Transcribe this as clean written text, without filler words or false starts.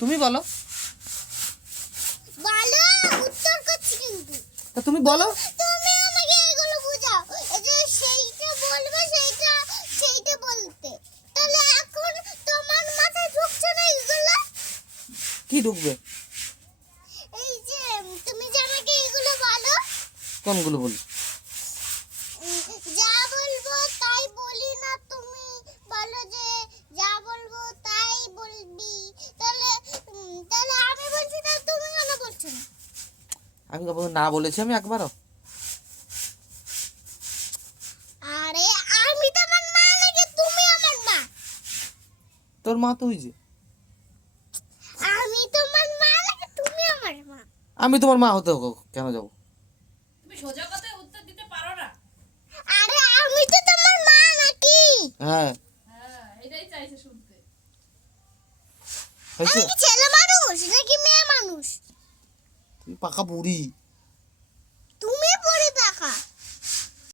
তুমি বলো। বলো, উত্তর করছি কিন্তু। তা তুমি বলো। তুমি আমাকে এগুলো বুঝাও, এই যে সেইটা বলবে সেইটা বলতে। তাহলে এখন তোমার মাথায় ঢুকছে না এগুলো? কি ঢুকবে? এই যে তুমি যে আমাকে এগুলো বলো। কোনগুলো বলি? যা বলবো তাই বলি না, তুমি বলো যে যা বলবো তাই বলবি। তাহলে তাহলে আমি বলছি, তাহলে তুমি কেন বলছো না? আমি কখনো না বলেছি আমি একবারও? আরে আমি তোমার মা নাকি তুমি আমার মা? তোর মা তুই যে। আমি তোমার মা নাকি তুমি আমার মা? আমি তোমার মা হতে কেন যাবো? তুমি সোজা কথায় উত্তর দিতে পারো না। আরে আমি তো তোমার মা নাকি? হ্যাঁ হ্যাঁ, এটাই চাইছে শুনতে। হয়েছে। আমি কি ছেলে মানুষ নাকি মেয়ে মানুষ? তুই পাকা বুড়ি।